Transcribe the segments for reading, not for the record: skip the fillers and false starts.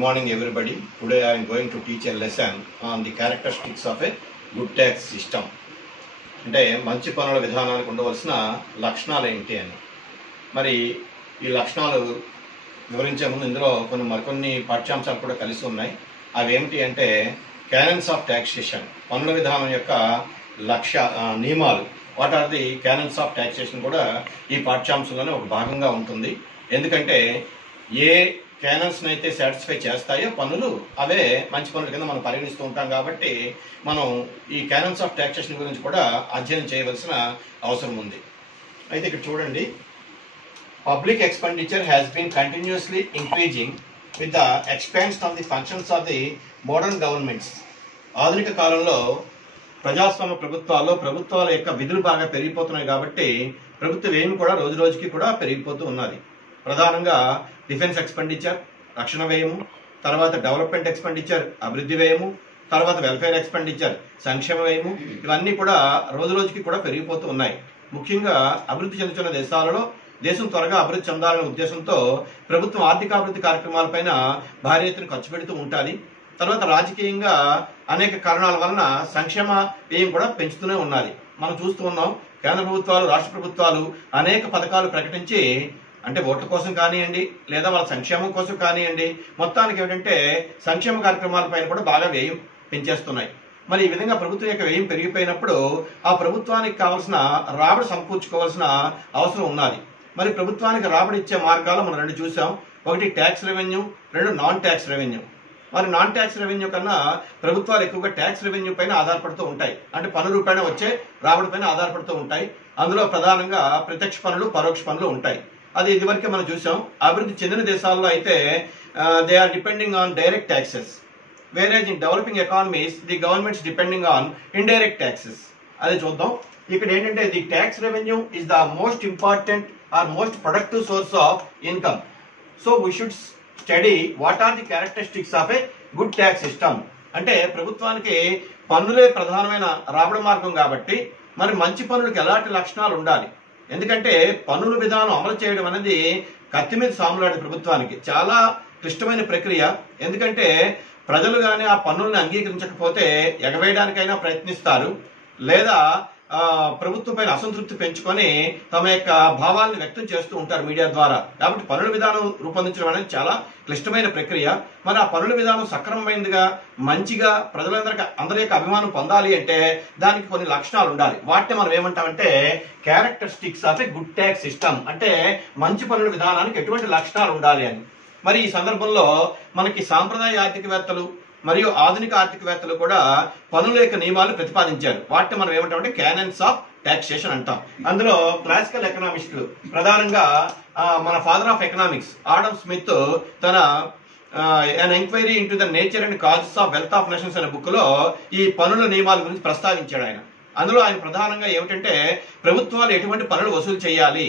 Good morning everybody. Today I am going to teach a lesson on the characteristics of a good tax system. అంటే మంచి పనుల విధానానికి ఉండవలసిన లక్షణాలు ఏంటి అని. మరి ఈ లక్షణాలు వివరించే ముందు ఇందులో మరికొన్ని పాఠ్యాంశాలు కూడా కలిసి ఉన్నాయి. అవి ఏమిటి అంటే క్యానన్స్ ఆఫ్ టాక్సేషన్, పన్నుల విధానం యొక్క నియమాలు. What are the canons of taxation కూడా ఈ పాఠ్యాంశంలోనే ఒక భాగంగా ఉంటుంది. ఎందుకంటే ఏ క్యానన్స్ అయితే సాటిస్ఫై చేస్తాయో పన్నులు, అవే మంచి పనుల కింద మనం పరిగణిస్తూ ఉంటాం. కాబట్టి మనం ఈ క్యానన్స్ ఆఫ్ టాక్సేషన్ గురించి కూడా అధ్యయనం చేయవలసిన అవసరం ఉంది. అయితే ఇక్కడ చూడండి, public expenditure has been continuously increasing with the expansion of the functions of the modern governments. ఆధునిక కాలంలో ప్రజాస్వామ్య ప్రభుత్వాల యొక్క విధులు బాగా పెరిగిపోతున్నాయి. కాబట్టి ప్రభుత్వ వ్యయం కూడా రోజు రోజుకి కూడా పెరిగిపోతూ ఉన్నది. ప్రధానంగా డిఫెన్స్ ఎక్స్పెండిచర్, రక్షణ వ్యయము, తర్వాత డెవలప్మెంట్ ఎక్స్పెండిచర్, అభివృద్ధి వ్యయము, తర్వాత వెల్ఫేర్ ఎక్స్పెండిచర్, సంక్షేమ వ్యయము, ఇవన్నీ కూడా రోజు రోజుకి కూడా పెరిగిపోతూ ఉన్నాయి. ముఖ్యంగా అభివృద్ధి చెందుతున్న దేశాలలో దేశం త్వరగా అభివృద్ధి చెందాలనే ఉద్దేశంతో ప్రభుత్వం ఆర్థికాభివృద్ధి కార్యక్రమాలపైన భారీ ఎత్తున ఖర్చు పెడుతూ ఉంటుంది. తర్వాత రాజకీయంగా అనేక కారణాల వలన సంక్షేమ వ్యయం కూడా పెంచుతూనే ఉన్నది. మనం చూస్తూ ఉన్నాం, కేంద్ర ప్రభుత్వాలు, రాష్ట్ర ప్రభుత్వాలు అనేక పథకాలు ప్రకటించి, అంటే ఓట్ల కోసం కానివ్వండి, లేదా వాళ్ళ సంక్షేమం కోసం కానివ్వండి, మొత్తానికి ఏమిటంటే సంక్షేమ కార్యక్రమాలపైన కూడా బాగా వ్యయం పెంచేస్తున్నాయి. మరి ఈ విధంగా ప్రభుత్వం యొక్క వ్యయం పెరిగిపోయినప్పుడు ఆ ప్రభుత్వానికి కావాల్సిన రాబడి సమకూర్చుకోవాల్సిన అవసరం ఉన్నది. మరి ప్రభుత్వానికి రాబడి ఇచ్చే మార్గాలు మనం రెండు చూసాం. ఒకటి ట్యాక్స్ రెవెన్యూ, రెండు నాన్ ట్యాక్స్ రెవెన్యూ. మరి నాన్ ట్యాక్స్ రెవెన్యూ కన్నా ప్రభుత్వాలు ఎక్కువగా ట్యాక్స్ రెవెన్యూ పైన ఆధారపడుతూ ఉంటాయి. అంటే పన్ను రూపాయన వచ్చే రాబడి పైన ఆధారపడుతూ ఉంటాయి. అందులో ప్రధానంగా ప్రత్యక్ష పన్నులు, పరోక్ష పన్నులు ఉంటాయి. అది ఇదివరకే మనం చూసాం. అభివృద్ధి చెందిన దేశాల్లో అయితే they are depending on direct taxes, whereas in developing economies the governments depending on indirect taxes. అది చూద్దాం. ఇక్కడ ఏంటంటే the tax revenue is the most important or most productive source of income. So we should study what are the characteristics of a good tax system. అంటే ప్రభుత్వానికి పన్నులే ప్రధానమైన రాబడి మార్గం కాబట్టి మరి మంచి పన్నులకు ఎలాంటి లక్షణాలు ఉండాలి. ఎందుకంటే పన్నుల విధానం అమలు చేయడం అనేది కత్తి మీద సాములాడే ప్రభుత్వానికి చాలా క్లిష్టమైన ప్రక్రియ. ఎందుకంటే ప్రజలు కానీ ఆ పన్నుల్ని అంగీకరించకపోతే ఎగవేయడానికైనా ప్రయత్నిస్తారు, లేదా ప్రభుత్వం పైన అసంతృప్తి పెంచుకొని తమ యొక్క భావాలను వ్యక్తం చేస్తూ ఉంటారు మీడియా ద్వారా. కాబట్టి పన్నుల విధానం రూపొందించడం అనేది చాలా క్లిష్టమైన ప్రక్రియ. మరి ఆ పన్నుల విధానం సక్రమమైనదిగా, మంచిగా అందరి యొక్క అభిమానం పొందాలి అంటే దానికి కొన్ని లక్షణాలు ఉండాలి. వాటిని మనం ఏమంటామంటే characteristics of a good tax system. అంటే మంచి పన్నుల విధానానికి ఎటువంటి లక్షణాలు ఉండాలి అని. మరి ఈ సందర్భంలో మనకి సాంప్రదాయ ఆర్థికవేత్తలు మరియు ఆధునిక ఆర్థికవేత్తలు కూడా పన్నుల యొక్క నియమాలు ప్రతిపాదించారు. వాటిని మనం ఏమంటామంటే క్యానన్స్ ఆఫ్ టాక్సేషన్ అంటాం. అందులో క్లాసికల్ ఎకనామిస్టులు, ప్రధానంగా మన father of economics Adam Smith తన an enquiry into the nature and causes of wealth of nations అనే బుక్ లో ఈ పన్నుల నియమాల గురించి ప్రస్తావించాడు ఆయన. అందులో ఆయన ప్రధానంగా ఏమిటంటే ప్రభుత్వాలు ఎటువంటి పన్నులు వసూలు చేయాలి,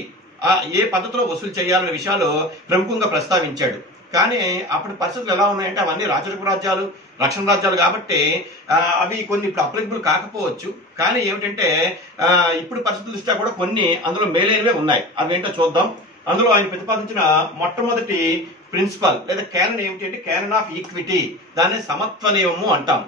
ఏ పద్ధతిలో వసూలు చేయాలనే విషయాలు ప్రముఖంగా ప్రస్తావించాడు. కానీ అప్పటి పరిస్థితులు ఎలా ఉన్నాయంటే అవన్నీ రాచరిక రాజ్యాలు, రక్షణ రాజ్యాలు కాబట్టి అవి కొన్ని ఇప్పుడు అప్లికబుల్ కాకపోవచ్చు. కానీ ఏమిటంటే ఇప్పుడు పరిస్థితుల దృష్ట్యా కూడా కొన్ని అందులో మేలైనవే ఉన్నాయి. అవి ఏంటో చూద్దాం. అందులో ఆయన ప్రతిపాదించిన మొట్టమొదటి ప్రిన్సిపల్ లేదా క్యానన్ ఏమిటి అంటే క్యానన్ ఆఫ్ ఈక్విటీ. దాన్ని సమత్వ నియమము అంటాం.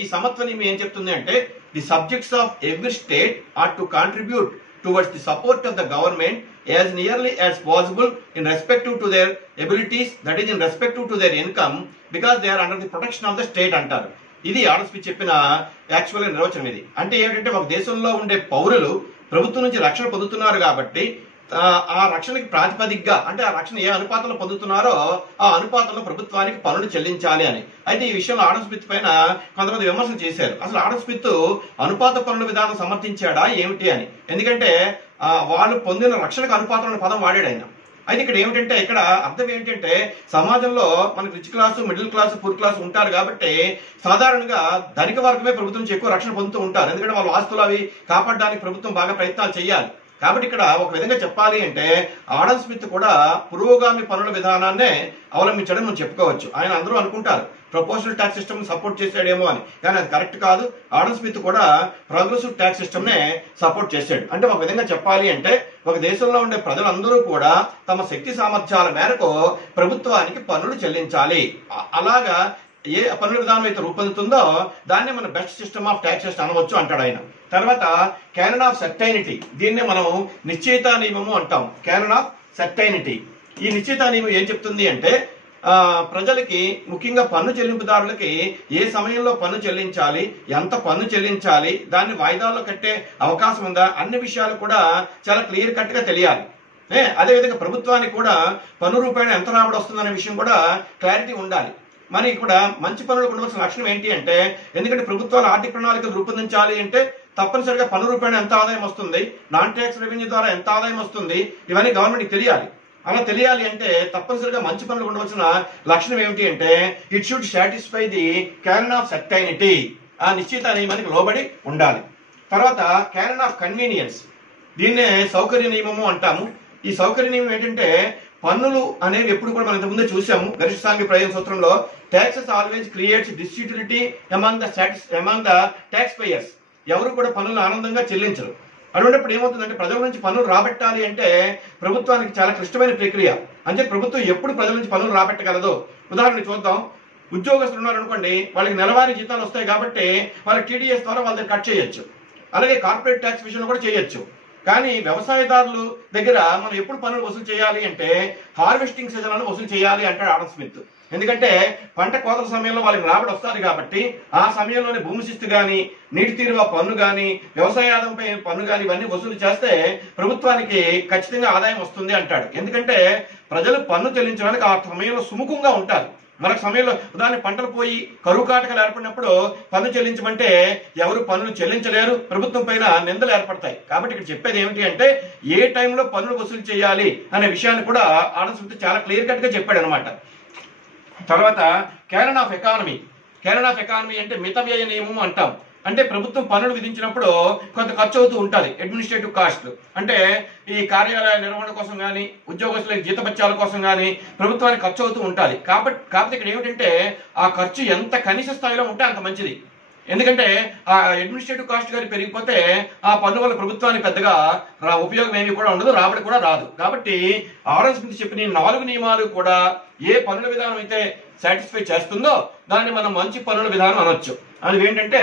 ఈ సమత్వ నియమం ఏం చెప్తుంది అంటే the subjects of every state or to contribute towards the support of the government as nearly as possible in respective to their abilities, that is in respective to their income, because they are under the protection of the state అంటారు. ఇది Adam Smith చెప్పిన actual నిర్వచనం. ఇది అంటే ఏంటంటే ఒక దేశంలో ఉండే పౌరులు ప్రభుత్వం నుంచి రక్షణ పొందుతున్నారు కాబట్టి ఆ రక్షణకి ప్రాతిపదికగా, అంటే ఆ రక్షణ ఏ అనుపాతంలో పొందుతున్నారో ఆ అనుపాతంలో ప్రభుత్వానికి పన్నులు చెల్లించాలి అని. అయితే ఈ విషయంలో ఆడమ్ స్మిత్ పైన కొంతమంది విమర్శలు చేశారు. అసలు ఆడమ్ స్మిత్ అనుపాత పన్నుల విధానం సమర్థించాడా ఏమిటి అని. ఎందుకంటే వాళ్ళు పొందిన రక్షణకు అనుపాతం పదం వాడాడు ఆయన. అయితే ఇక్కడ ఏమిటంటే ఇక్కడ అర్థం ఏంటంటే సమాజంలో మనకు rich class, middle class, poor class ఉంటారు. కాబట్టి సాధారణంగా ధనిక వర్గమే ప్రభుత్వం నుంచి ఎక్కువ రక్షణ పొందుతూ ఉంటారు. ఎందుకంటే వాళ్ళ ఆస్తులు అవి కాపాడడానికి ప్రభుత్వం బాగా ప్రయత్నాలు చేయాలి. కాబట్టి ఇక్కడ ఒక విధంగా చెప్పాలి అంటే ఆడమ్ స్మిత్ కూడా పురోగామి పన్నుల విధానాన్నే అవలంబించడం మనం చెప్పుకోవచ్చు. ఆయన అందరూ అనుకుంటారు ప్రపోర్షనల్ ట్యాక్స్ సిస్టమ్ సపోర్ట్ చేశాడేమో అని, కానీ అది కరెక్ట్ కాదు. ఆడమ్ స్మిత్ కూడా ప్రోగ్రెసివ్ ట్యాక్స్ సిస్టమ్ నే సపోర్ట్ చేశాడు. అంటే ఒక విధంగా చెప్పాలి అంటే ఒక దేశంలో ఉండే ప్రజలందరూ కూడా తమ శక్తి సామర్థ్యాల మేరకు ప్రభుత్వానికి పన్నులు చెల్లించాలి. అలాగా ఏ పన్నుల విధానం అయితే రూపొందుతుందో దాన్ని మనం బెస్ట్ సిస్టమ్ ఆఫ్ ట్యాక్సెస్ అనవచ్చు అంటాడు ఆయన. తర్వాత క్యానన్ ఆఫ్ సర్టైనిటీ, దీన్నే మనం నిశ్చయిత నియమము అంటాం. క్యానన్ ఆఫ్ సర్టైనిటీ, ఈ నిశ్చయిత నియమం ఏం చెప్తుంది అంటే ప్రజలకి ముఖ్యంగా పన్ను చెల్లింపుదారులకి ఏ సమయంలో పన్ను చెల్లించాలి, ఎంత పన్ను చెల్లించాలి, దాన్ని వాయిదాల్లో కట్టే అవకాశం ఉందా, అన్ని విషయాలు కూడా చాలా క్లియర్ కట్ గా తెలియాలి. అదేవిధంగా ప్రభుత్వానికి కూడా పన్ను రూపాయలు ఎంత రాబడి వస్తుందనే విషయం కూడా క్లారిటీ ఉండాలి. మరి ఇక్కడ మంచి పన్నులకు ఉండవలసిన లక్షణం ఏంటి అంటే, ఎందుకంటే ప్రభుత్వాలు ఆర్థిక ప్రణాళికలు రూపొందించాలి అంటే తప్పనిసరిగా పన్ను రూపాయలు ఎంత ఆదాయం వస్తుంది, నాన్ ట్యాక్స్ రెవెన్యూ ద్వారా ఎంత ఆదాయం వస్తుంది, ఇవన్నీ గవర్నమెంట్కి తెలియాలి. అలా తెలియాలి అంటే తప్పనిసరిగా మంచి పనులు ఉండవలసిన లక్షణం ఏమిటి అంటే it should satisfy the canon of certainty, ఆ నిశ్చిత నియమానికి లోబడి ఉండాలి. తర్వాత క్యానన్ ఆఫ్ కన్వీనియన్స్, దీన్నే సౌకర్య నియమము అంటాము. ఈ సౌకర్య నియమం ఏంటంటే పన్నులు అనేవి ఎప్పుడు కూడా మనం ఇంతకుముందే చూసాము గరిష్ట సాంఘిక ప్రయోజన సూత్రంలో, taxes always creates distributivity among the tax payers. ఎవరు కూడా పన్నులు ఆనందంగా చెల్లించరు. అటువంటిప్పుడు ఏమవుతుందంటే ప్రజల నుంచి పన్నులు రాబట్టాలి అంటే ప్రభుత్వానికి చాలా క్లిష్టమైన ప్రక్రియ. అంటే ప్రభుత్వం ఎప్పుడు ప్రజల నుంచి పన్నులు రాబట్టగలదు. ఉదాహరణ చూద్దాం, ఉద్యోగస్తులు ఉన్నారనుకోండి, వాళ్ళకి నెలవారీ జీతాలు వస్తాయి కాబట్టి వాళ్ళకి టీడీఎస్ ద్వారా వాళ్ళ కట్ చేయొచ్చు. అలాగే కార్పొరేట్ ట్యాక్స్ విషయంలో కూడా చేయొచ్చు. కానీ వ్యవసాయదారులు దగ్గర మనం ఎప్పుడు పన్నులు వసూలు చేయాలి అంటే హార్వెస్టింగ్ సీజన్ వసూలు చేయాలి అంటాడు ఆడమ్ స్మిత్. ఎందుకంటే పంట కోతల సమయంలో వాళ్ళకి రాబడి వస్తుంది కాబట్టి ఆ సమయంలోనే భూమి శిస్తు కానీ, నీటి తీరువ పన్ను కానీ, వ్యవసాయ ఆదాయంపై పన్ను కానీ ఇవన్నీ వసూలు చేస్తే ప్రభుత్వానికి ఖచ్చితంగా ఆదాయం వస్తుంది అంటాడు. ఎందుకంటే ప్రజలు పన్ను చెల్లించడానికి ఆ సమయంలో సుముఖంగా ఉంటారు. మరొక సమయంలో ఉదాహరణ పంటలు పోయి కరువు కాటకాలు ఏర్పడినప్పుడు పన్ను చెల్లించమంటే ఎవరు పన్నులు చెల్లించలేరు, ప్రభుత్వం పైన నిందలు ఏర్పడతాయి. కాబట్టి ఇక్కడ చెప్పేది ఏమిటి అంటే ఏ టైంలో పన్నులు వసూలు చేయాలి అనే విషయాన్ని కూడా ఆడమ్ స్మిత్ చాలా క్లియర్ కట్ గా చెప్పాడు అనమాట. తర్వాత canon of economy. Canon of economy అంటే మిత వ్యయ నియమం అంటాం. అంటే ప్రభుత్వం పన్నులు విధించినప్పుడు కొంత ఖర్చు అవుతూ ఉంటుంది, అడ్మినిస్ట్రేటివ్ కాస్ట్లు. అంటే ఈ కార్యాలయ నిర్వహణ కోసం కానీ, ఉద్యోగస్తుల జీతభత్యాల కోసం కానీ ప్రభుత్వానికి ఖర్చు అవుతూ ఉంటుంది. కాకపోతే ఇక్కడ ఏమిటంటే ఆ ఖర్చు ఎంత కనీస స్థాయిలో ఉంటే అంత మంచిది. ఎందుకంటే ఆ అడ్మినిస్ట్రేటివ్ కాస్ట్ గారి పెరిగిపోతే ఆ పన్ను వల్ల ప్రభుత్వానికి పెద్దగా ఉపయోగం ఏమి కూడా ఉండదు, రాబడి కూడా రాదు. కాబట్టి ఆడమ్ స్మిత్ చెప్పిన 4 నియమాలు కూడా ఏ పన్నుల విధానం అయితే సాటిస్ఫై చేస్తుందో దాన్ని మనం మంచి పన్నుల విధానం అనొచ్చు. అది ఏంటంటే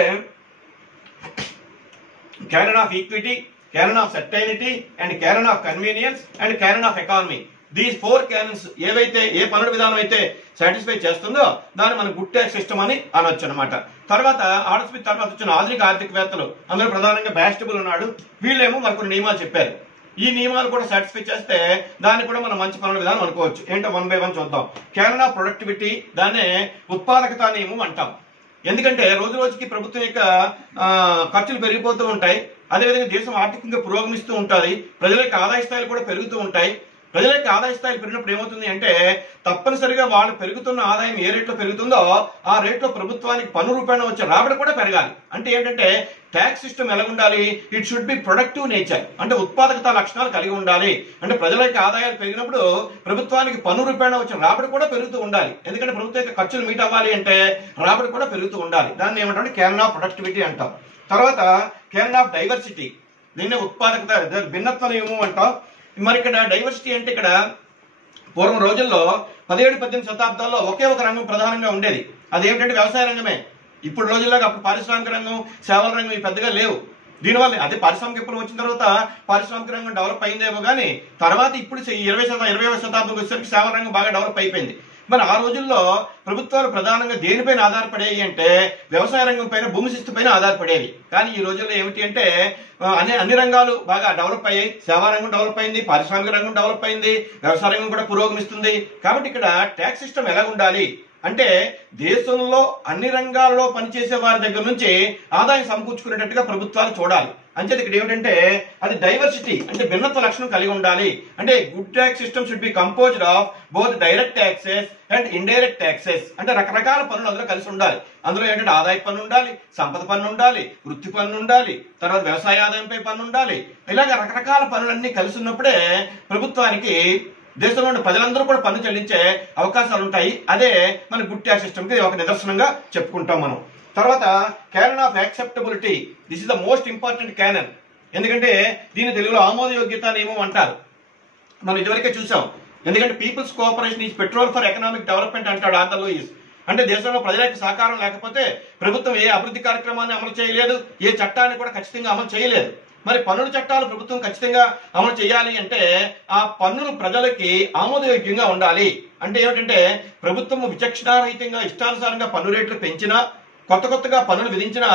canon of equity, canon of certainty and canon of convenience and canon of economy. These 4 cannons ఏవైతే ఏ పన్నుల విధానం అయితే సాటిస్ఫై చేస్తుందో దాన్ని మనం గుడ్ ట్యాక్స్ సిస్టమ్ అని అనొచ్చు అనమాట. తర్వాత ఆడమ్ స్మిత్ తర్వాత వచ్చిన ఆధునిక ఆర్థికవేత్తలు అందరూ ప్రధానంగా బ్యాస్టబుల్ ఉన్నాడు, వీళ్ళేమో మనకు నియమాలు చెప్పారు. ఈ నియమాలు కూడా సాటిస్ఫై చేస్తే దాన్ని కూడా మనం మంచి పన్నుల విధానం అనుకోవచ్చు. ఏంటో 1 by 1 చూద్దాం. క్యానన్ ఆఫ్ ప్రొడక్టివిటీ, దాన్నే ఉత్పాదకత నియమం అంటాం. ఎందుకంటే రోజు రోజుకి ప్రభుత్వం యొక్క ఖర్చులు పెరిగిపోతూ ఉంటాయి. అదేవిధంగా దేశం ఆర్థికంగా పురోగమిస్తూ ఉంటుంది, ప్రజల యొక్క ఆదాయ స్థాయిలు కూడా పెరుగుతూ ఉంటాయి. ప్రజల యొక్క ఆదాయ స్థాయిలు పెరిగినప్పుడు ఏమవుతుంది అంటే తప్పనిసరిగా వాళ్ళు పెరుగుతున్న ఆదాయం ఏ రేట్లో పెరుగుతుందో ఆ రేట్లో ప్రభుత్వానికి పన్ను రూపాయన వచ్చే రాబడి కూడా పెరగాలి. అంటే ఏంటంటే ట్యాక్స్ సిస్టమ్ ఎలా ఉండాలి, it should be productive nature, అంటే ఉత్పాదకత లక్షణాలు కలిగి ఉండాలి. అంటే ప్రజల యొక్క ఆదాయాలు పెరిగినప్పుడు ప్రభుత్వానికి పన్ను రూపాయన వచ్చిన రాబడి కూడా పెరుగుతూ ఉండాలి. ఎందుకంటే ప్రభుత్వం యొక్క ఖర్చులు మీట్ అవ్వాలి అంటే రాబడి కూడా పెరుగుతూ ఉండాలి. దాన్ని ఏమంటే క్యానన్ ఆఫ్ ప్రొడక్టివిటీ అంటాం. తర్వాత క్యానన్ ఆఫ్ డైవర్సిటీ, దీన్నే ఉత్పాదకత భిన్నత్వ నియమం అంటాం. మరి ఇక్కడ డైవర్సిటీ అంటే ఇక్కడ పూర్వం రోజుల్లో 17-18 శతాబ్దాల్లో ఒకే ఒక రంగం ప్రధానంగా ఉండేది, అదేమిటంటే వ్యవసాయ రంగమే. ఇప్పుడు రోజుల్లాగా అప్పుడు పారిశ్రామిక రంగం, సేవల రంగం ఇవి పెద్దగా లేవు. దీనివల్ల అదే పారిశ్రామిక విప్లవం వచ్చిన తర్వాత పారిశ్రామిక రంగం డెవలప్ అయిందేమో కానీ తర్వాత ఇప్పుడు 20వ శతాబ్దంకి వచ్చేసరికి సేవల రంగం బాగా డెవలప్ అయిపోయింది. మరి ఆ రోజుల్లో ప్రభుత్వాలు ప్రధానంగా దేనిపైన ఆధారపడేవి అంటే వ్యవసాయ రంగం పైన, భూమి శిస్తు పైన ఆధారపడేవి. కానీ ఈ రోజుల్లో ఏమిటి అంటే అన్ని రంగాలు బాగా డెవలప్ అయ్యాయి. సేవా రంగం డెవలప్ అయింది, పారిశ్రామిక రంగం డెవలప్ అయింది, వ్యవసాయ రంగం కూడా పురోగమిస్తుంది. కాబట్టి ఇక్కడ ట్యాక్స్ సిస్టమ్ ఎలా ఉండాలి అంటే దేశంలో అన్ని రంగాల్లో పనిచేసే వారి దగ్గర నుంచి ఆదాయం సమకూర్చుకునేటట్టుగా ప్రభుత్వాలు చూడాలి. అంచేది ఇక్కడ ఏమిటంటే అది డైవర్సిటీ అంటే భిన్నత్వ లక్షణం కలిగి ఉండాలి. అంటే good tax system should B composed of both direct taxes and indirect taxes. అంటే రకరకాల పన్నులు అందులో కలిసి ఉండాలి. అందులో ఏంటంటే ఆదాయ పన్ను ఉండాలి, సంపద పన్ను ఉండాలి, వృత్తి పన్ను ఉండాలి, తర్వాత వ్యవసాయ ఆదాయంపై పన్ను ఉండాలి. ఇలాగ రకరకాల పన్నులన్నీ కలిసి ఉన్నప్పుడే ప్రభుత్వానికి దేశంలో ఉన్న ప్రజలందరూ కూడా పన్ను చెల్లించే అవకాశాలు ఉంటాయి. అదే మన గుడ్ ట్యాక్స్ సిస్టమ్ కి ఒక నిదర్శనంగా చెప్పుకుంటాం మనం. తర్వాత canon of acceptability, this is the most important canon. ఎందుకంటే దీని తెలుగులో ఆమోదయోగ్యత నియమం అంటారు. మనం ఇదివరకే చూసాం. ఎందుకంటే people's cooperation is petrol for economic development అంటాడు ఆర్థర్ లూయిస్. అంటే దేశంలో ప్రజల యొక్క సహకారం లేకపోతే ప్రభుత్వం ఏ అభివృద్ధి కార్యక్రమాన్ని అమలు చేయలేదు, ఏ చట్టాన్ని కూడా ఖచ్చితంగా అమలు చేయలేదు. మరి పన్నుల చట్టాలు ప్రభుత్వం ఖచ్చితంగా అమలు చేయాలి అంటే ఆ పన్నులు ప్రజలకి ఆమోదయోగ్యంగా ఉండాలి. అంటే ఏమిటంటే ప్రభుత్వం విచక్షణారహితంగా ఇష్టానుసారంగా పన్ను రేట్లు పెంచినా, కొత్తగా పన్నులు విధించినా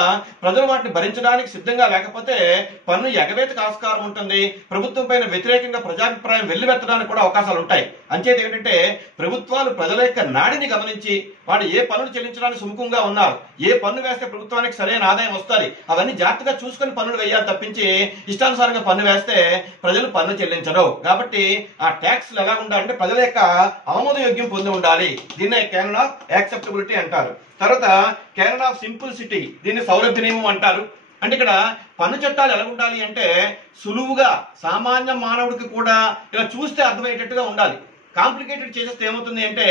ప్రజలు వాటిని భరించడానికి సిద్ధంగా లేకపోతే పన్ను ఎగవేతకు ఆస్కారం ఉంటుంది. ప్రభుత్వం పైన వ్యతిరేకంగా ప్రజాభిప్రాయం వెల్లువెత్తడానికి కూడా అవకాశాలు ఉంటాయి. అంచేది ఏంటంటే ప్రభుత్వాలు ప్రజల యొక్క నాడిని గమనించి వాడు ఏ పన్నులు చెల్లించడానికి సుముఖంగా ఉన్నారు, ఏ పన్ను వేస్తే ప్రభుత్వానికి సరైన ఆదాయం వస్తుంది, అవన్నీ జాగ్రత్తగా చూసుకుని పన్నులు వేయాలి తప్పించి ఇష్టానుసారంగా పన్ను వేస్తే ప్రజలు పన్ను చెల్లించరు. కాబట్టి ఆ ట్యాక్స్లు ఎలా ఉండాలంటే ప్రజల యొక్క ఆమోదయోగ్యం పొంది ఉండాలి. దీన్నే క్యానన్ ఆఫ్ యాక్సెప్టబిలిటీ అంటారు. తర్వాత క్యానన్ ఆఫ్ సింప్లిసిటీ, దీన్ని సౌలభ్య నియమం అంటారు. అంటే ఇక్కడ పన్ను చట్టాలు ఎలా ఉండాలి అంటే సులువుగా సామాన్య మానవుడికి కూడా ఇలా చూస్తే అర్థమయ్యేటట్టుగా ఉండాలి. కాంప్లికేటెడ్ చేసేస్తే ఏమవుతుంది అంటే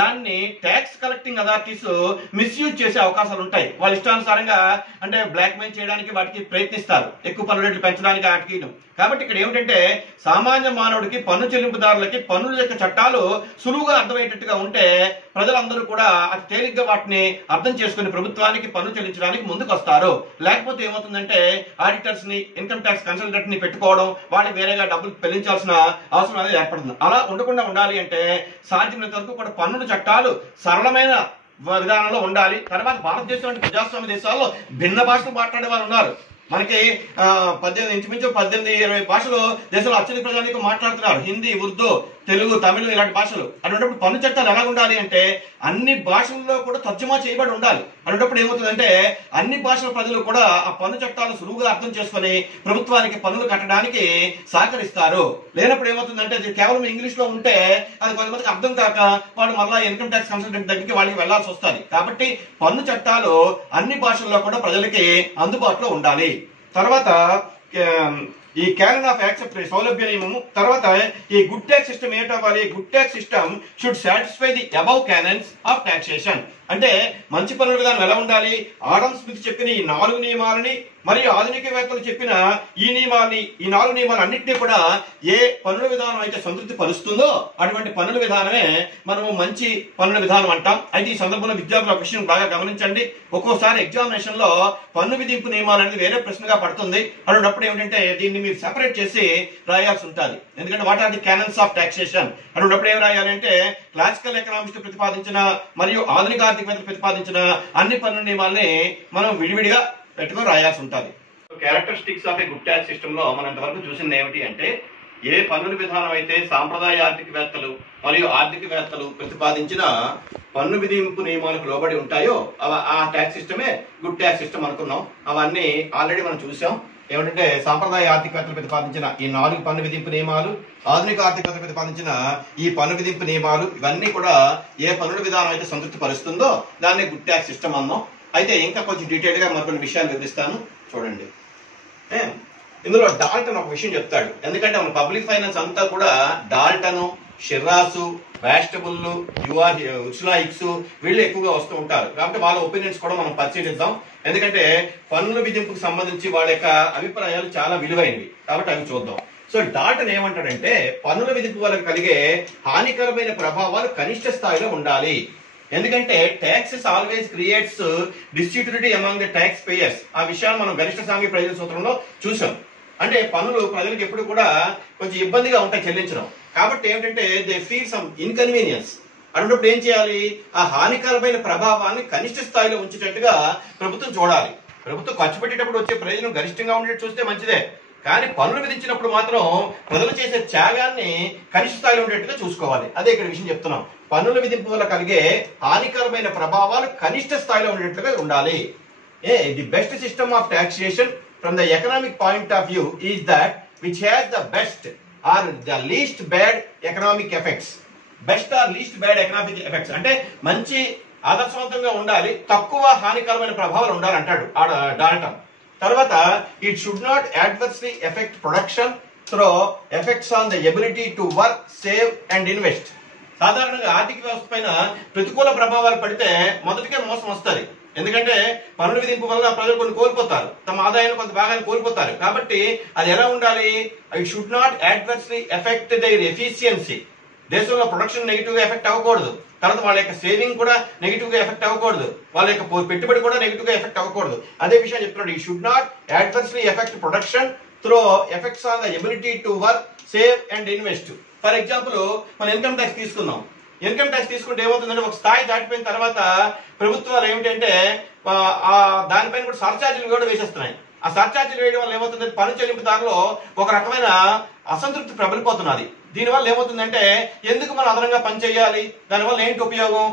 దాన్ని ట్యాక్స్ కలెక్టింగ్ అథారిటీస్ మిస్యూజ్ చేసే అవకాశాలు ఉంటాయి. వాళ్ళ ఇష్టానుసారంగా అంటే బ్లాక్ మెయిల్ చేయడానికి వాటికి ప్రయత్నిస్తారు, ఎక్కువ పన్ను రేట్లు పెంచడానికి వాటికి. కాబట్టి ఇక్కడ ఏమిటంటే సామాన్య మానవుడికి, పన్ను చెల్లింపుదారులకి పన్నుల యొక్క చట్టాలు సులువుగా అర్థమయ్యేటట్టుగా ఉంటే ప్రజలందరూ కూడా అతి తేలిగ్గా వాటిని అర్థం చేసుకుని ప్రభుత్వానికి పన్ను చెల్లించడానికి ముందుకు వస్తారు. లేకపోతే ఏమవుతుందంటే ఆడిటర్స్ ని, ఇన్కమ్ ట్యాక్స్ కన్సల్టెంట్ ని పెట్టుకోవడం, వాళ్ళకి వేరేగా డబ్బులు చెల్లించాల్సిన అవసరం అనేది ఏర్పడుతుంది. అలా ఉండకుండా ఉండాలి అంటే సాధ్యమైనంత వరకు కూడా పన్నుల చట్టాలు సరళమైన విధానంలో ఉండాలి. తర్వాత భారతదేశం ప్రజాస్వామ్య దేశాల్లో భిన్న భాషలు మాట్లాడే వారు ఉన్నారు. మనకి 18-20 భాషలు దేశంలో అత్యధిక ప్రజానికి మాట్లాడుతున్నారు. హిందీ, ఉర్దూ, తెలుగు, తమిళ ఇలాంటి భాషలు. అటువంటిప్పుడు పన్ను చట్టాలు ఎలా ఉండాలి అంటే అన్ని భాషల్లో కూడా తర్జుమా చేయబడి ఉండాలి. అటువంటిప్పుడు ఏమవుతుందంటే అన్ని భాషల ప్రజలు కూడా ఆ పన్ను చట్టాలు సులువుగా అర్థం చేసుకుని ప్రభుత్వానికి పన్నులు కట్టడానికి సహకరిస్తారు. లేనప్పుడు ఏమవుతుందంటే అది కేవలం ఇంగ్లీష్ లో ఉంటే అది కొంతమందికి అర్థం కాక వాళ్ళు మళ్ళీ ఇన్కమ్ ట్యాక్స్ కన్సల్టెంట్ దగ్గరికి వాళ్ళకి వెళ్లాల్సి వస్తుంది. కాబట్టి పన్ను చట్టాలు అన్ని భాషల్లో కూడా ప్రజలకి అందుబాటులో ఉండాలి. తర్వాత ఈ క్యానన్ ఆఫ్ యాక్సెప్టబిలిటీ, సౌలభ్య నియమము. తర్వాత ఈ గుడ్ ట్యాక్స్ సిస్టమ్ ఏంటవ్వాలి? Good tax system should satisfy the above canons of taxation. అంటే మంచి పన్నుల విధానం ఎలా ఉండాలి? ఆడమ్ స్మిత్ చెప్పిన ఈ 4 నియమాలని మరియు ఆధునికవేత్తలు చెప్పిన ఈ 4 నియమాలు అన్నింటినీ కూడా ఏ పన్నుల విధానం అయితే సంతృప్తి పరుస్తుందో అటువంటి పన్నుల విధానమే మనము మంచి పన్నుల విధానం అంటాం. అయితే ఈ సందర్భంలో విద్యార్థుల విషయం బాగా గమనించండి. ఒక్కోసారి ఎగ్జామినేషన్ లో పన్ను విధింపు నియమాలు అనేది వేరే ప్రశ్నగా పడుతుంది. అటువంటిప్పుడు ఏమిటంటే దీన్ని మీరు సెపరేట్ చేసి రాయాల్సి ఉంటుంది. ఎందుకంటే what are the canons of taxation. అటువంటిప్పుడు ఏం రాయాలంటే క్లాసికల్ ఎకనామిక్స్ ప్రతిపాదించిన మరియు ఆధునిక ఆర్థికవేత్తలు ప్రతిపాదించిన అన్ని పన్ను నియమాలని మనం విడివిడిగా పెట్టుకొని రాయాల్సి ఉంటుంది. Characteristics of a good tax system లో మనం ఇంతవరకు చూసింది ఏమిటి అంటే ఏ పన్నుల విధానం అయితే సాంప్రదాయ ఆర్థికవేత్తలు మరియు ఆర్థికవేత్తలు ప్రతిపాదించిన పన్ను విధింపు నియమాలకు లోబడి ఉంటాయో ఆ ట్యాక్స్ సిస్టమే గుడ్ ట్యాక్స్ సిస్టమ్ అనుకున్నాం. అవన్నీ ఆల్రెడీ మనం చూసాం. ఏమిటంటే సాంప్రదాయ ఆర్థికవేత్తలు ప్రతిపాదించిన ఈ 4 పన్ను విధింపు నియమాలు, ఆధునిక ఆర్థికవేత్తలు ప్రతిపాదించిన ఈ పన్ను విధింపు నియమాలు, ఇవన్నీ కూడా ఏ పన్నుల విధానం అయితే సంతృప్తి పరుస్తుందో దాన్ని గుడ్ ట్యాక్స్ సిస్టమ్ అన్నాం. అయితే ఇంకా కొంచెం డీటెయిల్ గా మరికొన్ని విషయాలు వివరిస్తాను చూడండి. ఇందులో డాల్టన్ ఒక విషయం చెప్తాడు. ఎందుకంటే మన పబ్లిక్ ఫైనాన్స్ అంతా కూడా డాల్టన్, షిర్రాసు, వ్యాస్టబుల్, ఉర్సులా హిక్స్ వీళ్ళు ఎక్కువగా వస్తూ ఉంటారు. కాబట్టి వాళ్ళ ఒపీనియన్స్ కూడా మనం పరిశీలిద్దాం. ఎందుకంటే పన్నుల విధింపుకు సంబంధించి వాళ్ళ యొక్క అభిప్రాయాలు చాలా విలువైనవి కాబట్టి అవి చూద్దాం. సో డాల్టన్ ఏమంటాడంటే పన్నుల విధింపు వల్ల కలిగే హానికరమైన ప్రభావాలు కనిష్ట స్థాయిలో ఉండాలి. ఎందుకంటే taxes always creates distributivity among the tax payers. ఆ విషయాన్ని మనం గరిష్ట సాంఘిక ప్రయోజన సూత్రంలో చూసాం. అంటే పన్నులు ప్రజలకు ఎప్పుడు కూడా కొంచెం ఇబ్బందిగా ఉంటాయి చెల్లించడం. కాబట్టి ఏమిటంటే దే ఫీల్ సమ్ ఇన్కన్వీనియన్స్. అన్నప్పుడు ఏం చేయాలి? ఆ హానికరమైన ప్రభావాన్ని కనిష్ట స్థాయిలో ఉంచేటట్టుగా ప్రభుత్వం చూడాలి. ప్రభుత్వం ఖర్చు పెట్టేటప్పుడు వచ్చే ప్రయోజనం గరిష్టంగా ఉండేట్టు చూస్తే మంచిదే. కానీ పన్నులు విధించినప్పుడు మాత్రం ప్రజలు చేసే త్యాగాన్ని కనిష్ట స్థాయిలో ఉండేట్టుగా చూసుకోవాలి. అదే ఇక్కడ విషయం చెప్తున్నాం. పన్నుల విధింపు వల్ల కలిగే హానికరమైన ప్రభావాలు కనిష్ట స్థాయిలో ఉండేట్లుగా ఉండాలి. The best system of taxation from the economic point of view is that which has the best or the least bad economic effects. Best or least bad economic effects అంటే మంచి ఆదర్శవంతంగా ఉండాలి, తక్కువ హానికరమైన ప్రభావాలు ఉండాలి అంటాడు డాల్టన్. తర్వాత it should not adversely effect production throw effects on the ability to work, save and invest. సాధారణంగా ఆర్థిక వ్యవస్థ పైన ప్రతికూల ప్రభావాలు పడితే మొదటిగా మోసం వస్తుంది. ఎందుకంటే పన్నుల విధింపు వల్ల ప్రజలు కొన్ని కోల్పోతారు, తమ ఆదాయాన్ని కొంత భాగాన్ని కోల్పోతారు. కాబట్టి అది ఎలా ఉండాలి? It should not adversely effect their efficiency. దేశంలో ప్రొడక్షన్ నెగిటివ్ గా ఎఫెక్ట్ అవ్వకూడదు, తర్వాత వాళ్ళ యొక్క సేవింగ్ కూడా నెగిటివ్ గా ఎఫెక్ట్ అవ్వకూడదు, వాళ్ళ యొక్క పెట్టుబడి కూడా నెగిటివ్ గా ఎఫెక్ట్ అవ్వకూడదు. అదే విషయం చెప్తున్నాడు. It should not adversely effect production throw effects on the ability to work, save and invest. For example మనం ఇన్కమ్ ట్యాక్స్ తీసుకుందాం. ఇన్కమ్ ట్యాక్స్ తీసుకుంటే ఏమవుతుందంటే ఒక స్థాయి దాటిపోయిన తర్వాత ప్రభుత్వాలు ఏమిటంటే దానిపైన కూడా సర్చార్జీలు కూడా వేసేస్తున్నాయి. ఆ సర్చార్జీలు వేయడం వల్ల ఏమవుతుందంటే పన్ను చెల్లింపుదారులో ఒక రకమైన అసంతృప్తి ప్రబలిపోతున్నది. దీనివల్ల ఏమవుతుందంటే ఎందుకు మనం అదనంగా పని చేయాలి, దానివల్ల ఏంటి ఉపయోగం,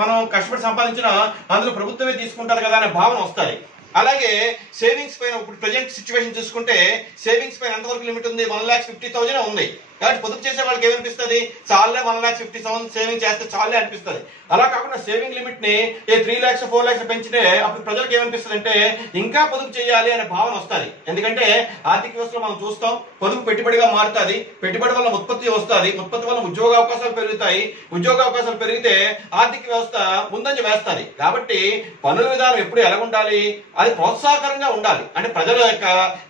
మనం కష్టపడి సంపాదించిన అందులో ప్రభుత్వమే తీసుకుంటారు కదా అనే భావన వస్తుంది. అలాగే సేవింగ్స్ పైన ఇప్పుడు ప్రజెంట్ సిచ్యువేషన్ చూసుకుంటే సేవింగ్స్ పైన ఎంతవరకు లిమిట్ ఉంది? 1,50,000 ఉంది. కాబట్టి పొదుపు చేసే వాళ్ళకి ఏమనిపిస్తుంది? చాలే 1,50,000 సేవింగ్ చేస్తే చాలే అనిపిస్తుంది. అలా కాకుండా సేవింగ్ లిమిట్ ని 3 lakhs 4 lakhs పెంచితే అప్పుడు ప్రజలకు ఏమనిపిస్తుంది అంటే ఇంకా పొదుపు చేయాలి అనే భావన వస్తుంది. ఎందుకంటే ఆర్థిక వ్యవస్థలో మనం చూస్తాం పొదుపు పెట్టుబడిగా మారుతుంది, పెట్టుబడి వల్ల ఉత్పత్తి వస్తుంది, ఉత్పత్తి వల్ల ఉద్యోగ అవకాశాలు పెరుగుతాయి, ఉద్యోగ అవకాశాలు పెరిగితే ఆర్థిక వ్యవస్థ ముందంజ వేస్తుంది. కాబట్టి పన్నుల విధానం ఎప్పుడు ఎలా ఉండాలి? అది ప్రోత్సాహకరంగా ఉండాలి. అంటే ప్రజల యొక్క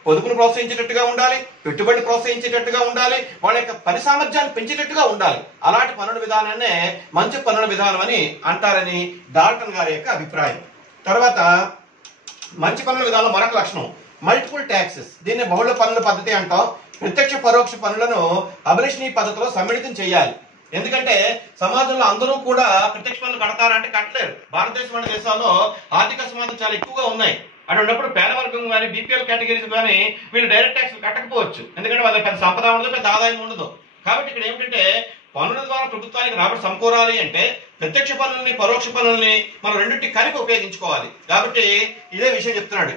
పొదుపును ప్రోత్సహించేటట్టుగా ఉండాలి, పెట్టుబడిని ప్రోత్సహించేటట్టుగా ఉండాలి, వాళ్ళ యొక్క పని సామర్థ్యాన్ని పెంచేటట్టుగా ఉండాలి. అలాంటి పన్నుల విధానాన్నే మంచి పన్నుల విధానం అని అంటారని డాల్టన్ గారి యొక్క అభిప్రాయం. తర్వాత మంచి పన్నుల విధానం మరొక లక్షణం మల్టిపుల్ ట్యాక్సెస్. దీన్ని బహుళ పన్నుల పద్ధతి అంటాం. ప్రత్యక్ష పరోక్ష పన్నులను అభిలషణీయ పద్ధతిలో సమ్మిళితం చేయాలి. ఎందుకంటే సమాజంలో అందరూ కూడా ప్రత్యక్ష పన్నులు కడతారంటే కట్టలేరు. భారతదేశం అనే దేశాల్లో ఆర్థిక సమాజం చాలా ఎక్కువగా ఉన్నాయి. అటువంటిప్పుడు పేదవర్గం కానీ బీపీఎల్ కేటగిరీస్ కానీ వీళ్ళు డైరెక్ట్ ట్యాక్స్ కట్టకపోవచ్చు. ఎందుకంటే వాళ్ళకి పెద్ద సంపద ఉండదు, పెద్ద ఆదాయం ఉండదు. కాబట్టి ఇక్కడ ఏమిటంటే పన్నుల ద్వారా ప్రభుత్వానికి రాబడి సమకూరాలి అంటే ప్రత్యక్ష పన్నుల్ని పరోక్ష పన్నుల్ని మనం రెండింటి కలిపి ఉపయోగించుకోవాలి. కాబట్టి ఇదే విషయం చెప్తున్నాడు.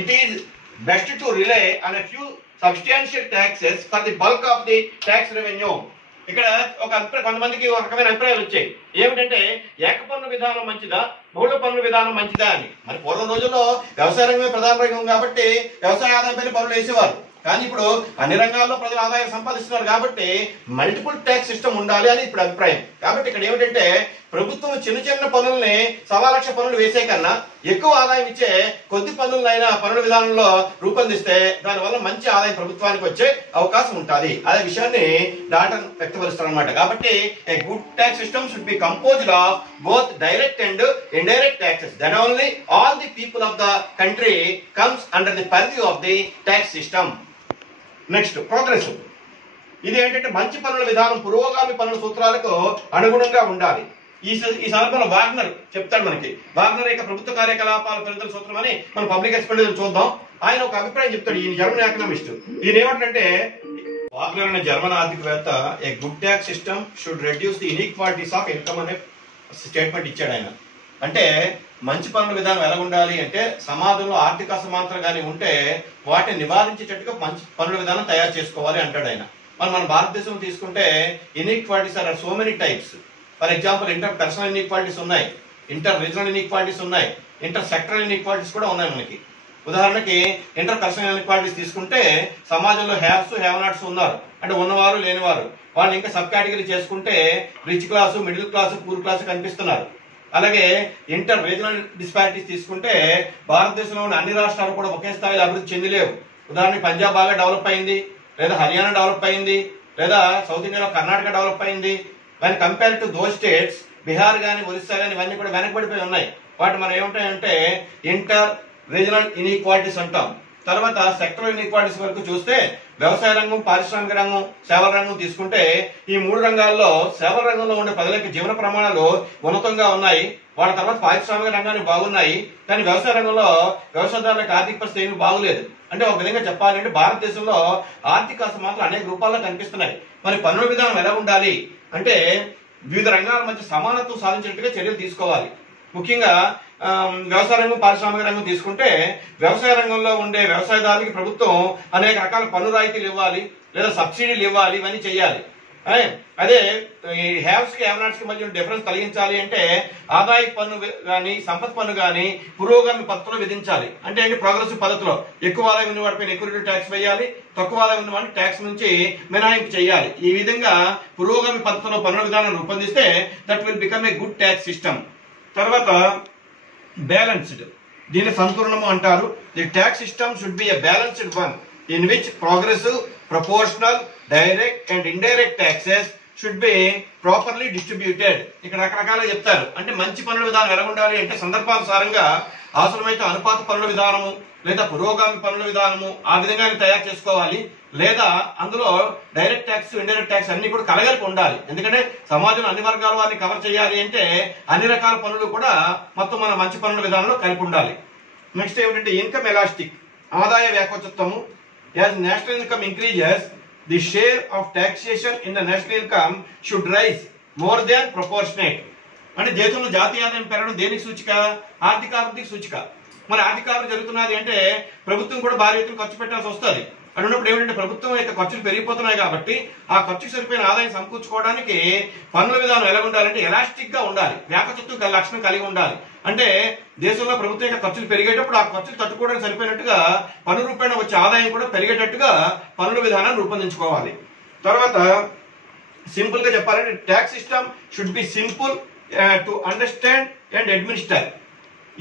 It is best to rely on a few substantial taxes for the bulk of the tax revenue. ఇక్కడ ఒక కొంతమందికి ఒక రకమైన అభిప్రాయాలు వచ్చాయి. ఏమిటంటే ఏక పన్ను విధానం మంచిదా, బహుళ పన్ను విధానం మంచిదా అని. మరి పూర్వం రోజుల్లో వ్యవసాయ రంగమే ప్రధాన రంగం కాబట్టి వ్యవసాయ ఆదాయం పైన పన్నులు వేసేవారు. కానీ ఇప్పుడు అన్ని రంగాల్లో ప్రజలు ఆదాయం సంపాదిస్తున్నారు కాబట్టి మల్టిపుల్ ట్యాక్స్ సిస్టమ్ ఉండాలి అని ఇప్పుడు అభిప్రాయం. కాబట్టి ఇక్కడ ఏమిటంటే ప్రభుత్వం చిన్న చిన్న పన్నుల్ని 1,00,000 పన్నులు వేసే కన్నా ఎక్కువ ఆదాయం ఇచ్చే కొద్ది పన్నులైనా పన్నుల విధానంలో రూపొందిస్తే దానివల్ల మంచి ఆదాయం ప్రభుత్వానికి వచ్చే అవకాశం ఉంటుంది. అదే విషయాన్ని డాల్టన్ వ్యక్తపరుస్తారు అనమాట. కాబట్టి ఏ good tax system should B composed of both direct and indirect taxes. Then only all the people of the country comes under the purview of the tax system. Next, progressive. ఇది ఏంటంటే మంచి పన్నుల విధానం పురోగామి పన్నుల సూత్రాలకు అనుగుణంగా ఉండాలి. ఈ సందర్భంలో వాగ్నర్ చెప్తాడు మనకి. వాగ్నర్ యొక్క ప్రభుత్వ కార్యకలాపాల ఫలితాల సూత్రం అని మనం పబ్లిక్ ఎక్స్పెండిచర్ చూద్దాం. ఆయన ఒక అభిప్రాయం చెప్తాడు. ఈయన జర్మన్ ఎకనామిస్ట్. ఈయన ఏమంటే వాగ్నర్ అనే జర్మన్ ఆర్థికవేత్త ఏ good tax system should reduce the inequalities of income అనే స్టేట్మెంట్ ఇచ్చాడు ఆయన. అంటే మంచి పన్నుల విధానం ఎలా ఉండాలి అంటే సమాజంలో ఆర్థిక అసమానతలు కానీ ఉంటే వాటిని నివారించేటట్టుగా మంచి పన్నుల విధానం తయారు చేసుకోవాలి అంటాడు ఆయన. మన భారతదేశం తీసుకుంటే inequalities are so many types. For example inter personal inequalities ఉన్నాయి, ఇంటర్ రీజనల్ ఇన్ఈక్వాలిటీస్ ఉన్నాయి, ఇంటర్ సెక్టరల్ ఇన్ఈక్వాలిటీస్ కూడా ఉన్నాయి మనకి. ఉదాహరణకి ఇంటర్ పర్సనల్ ఇన్ఈక్వాలిటీస్ తీసుకుంటే సమాజంలో హ్యావ్స్ హ్యావ్ నాట్స్ ఉన్నారు, అంటే ఉన్నవారు లేనివారు. వాళ్ళు ఇంకా సబ్ కేటగిరీ చేసుకుంటే rich class, middle class, poor class కనిపిస్తున్నారు. అలాగే ఇంటర్ రీజనల్ డిస్పారిటీస్ తీసుకుంటే భారతదేశంలో ఉన్న అన్ని రాష్ట్రాలు కూడా ఒకే స్థాయిలో అభివృద్ధి చెందలేవు. ఉదాహరణకి పంజాబ్ బాగా డెవలప్ అయింది, లేదా హర్యానా డెవలప్ అయింది, లేదా సౌత్ ఇండియాలో కర్ణాటక డెవలప్ అయింది. దాని compare to though states Bihar కానీ ఒరిస్సా కానీ ఇవన్నీ కూడా వెనకబడిపోయి ఉన్నాయి. వాటి మనం ఏమిటాయంటే ఇంటర్ రీజనల్ ఇన్ఈక్వాలిటీస్ అంటాం. తర్వాత సెక్టరల్ ఇన్ఈక్వాలిటీస్ వరకు చూస్తే వ్యవసాయ రంగం, పారిశ్రామిక రంగం, సేవల రంగం తీసుకుంటే ఈ మూడు రంగాల్లో సేవల రంగంలో ఉండే ప్రజలకు జీవన ప్రమాణాలు ఉన్నతంగా ఉన్నాయి. వాళ్ళ తర్వాత పారిశ్రామిక రంగానికి బాగున్నాయి. కానీ వ్యవసాయ రంగంలో వ్యవసాయదారులకు ఆర్థిక పరిస్థితి ఏమీ బాగులేదు. అంటే ఒక విధంగా చెప్పాలంటే భారతదేశంలో ఆర్థిక అసమానతలు అనేక రూపాల్లో కనిపిస్తున్నాయి. మరి పన్నుల విధానం ఎలా ఉండాలి అంటే వివిధ రంగాల మధ్య సమానత్వం సాధించేట్టుగా చర్యలు తీసుకోవాలి. ముఖ్యంగా వ్యవసాయ రంగం, పారిశ్రామిక రంగం తీసుకుంటే వ్యవసాయ రంగంలో ఉండే వ్యవసాయదారులకి ప్రభుత్వం అనేక రకాల పన్ను రాయితీలు ఇవ్వాలి, లేదా సబ్సిడీలు ఇవ్వాలి, ఇవన్నీ చేయాలి. అదే ఈ హ్యావ్స్ కి హ్యావ్ నాట్స్ కి మధ్య డిఫరెన్స్ కలిగించాలి అంటే ఆదాయ పన్ను కానీ సంపద పన్ను కానీ పురోగామి పద్ధతిలో విధించాలి. అంటే ఏంటి, ప్రోగ్రెసివ్ పద్ధతిలో ఎక్కువ ఆదాయం ఉన్న వాటిపైన ఎక్కువ ట్యాక్స్ వేయాలి, తక్కువ ఆదాయం ఉన్న వాటిని ట్యాక్స్ నుంచి మినహాయింపు చేయాలి. ఈ విధంగా పురోగామి పద్ధతిలో పన్నుల విధానం రూపొందిస్తే that will become a good tax system. తర్వాత బ్యాలెన్స్డ్, దీన్ని సంతులనము అంటారు. The tax system should be a balanced one in which progressive, proportional, direct and indirect taxes should be properly distributed. ఇక్కడ రకరకాలుగా చెప్తారు. అంటే మంచి పన్నుల విధానం ఎలా ఉండాలి అంటే సందర్భానుసారంగా అవసరమైతే అనుపాత పన్నుల విధానము లేదా పురోగామి పన్నుల విధానము ఆ విధంగా తయారు చేసుకోవాలి. లేదా అందులో డైరెక్ట్ ట్యాక్స్, ఇండైరెక్ట్ ట్యాక్స్ అన్ని కూడా కలగలిపి ఉండాలి. ఎందుకంటే సమాజంలో అన్ని వర్గాల వారిని కవర్ చేయాలి అంటే అన్ని రకాల పన్నులు కూడా మొత్తం మన మంచి పన్నుల విధానంలో కలిపి ఉండాలి. నెక్స్ట్ ఏమిటంటే ఇన్కమ్ ఎలాస్టిక్, ఆదాయ వ్యాకోచత్వము. As national income increases the share of taxation in the national income should rise more than proportionate. అంటే దేశంలో జాతీయ ఆదాయం పెరగడం దేనికి సూచిక? ఆర్థికాభివృద్ధికి సూచిక. మరి ఆర్థికాభివృద్ధి జరుగుతున్నది అంటే ప్రభుత్వం కూడా భారీ ఎత్తున ఖర్చు పెట్టాల్సి వస్తుంది. అని ఉన్నప్పుడు ఏమిటంటే ప్రభుత్వం యొక్క ఖర్చులు పెరిగిపోతున్నాయి కాబట్టి ఆ ఖర్చుకు సరిపోయిన ఆదాయం సమకూర్చుకోవడానికి పన్నుల విధానం ఎలా ఉండాలంటే ఎలాస్టిక్ గా ఉండాలి, వ్యాకచత్వం లక్షణం కలిగి ఉండాలి. అంటే దేశంలో ప్రభుత్వం యొక్క ఖర్చులు పెరిగేటప్పుడు ఆ ఖర్చులు తట్టుకోవడానికి సరిపోయినట్టుగా పన్ను రూపేణ వచ్చే ఆదాయం కూడా పెరిగేటట్టుగా పన్నుల విధానాన్ని రూపొందించుకోవాలి. తర్వాత సింపుల్ గా చెప్పాలంటే tax system should be simple to understand and administer.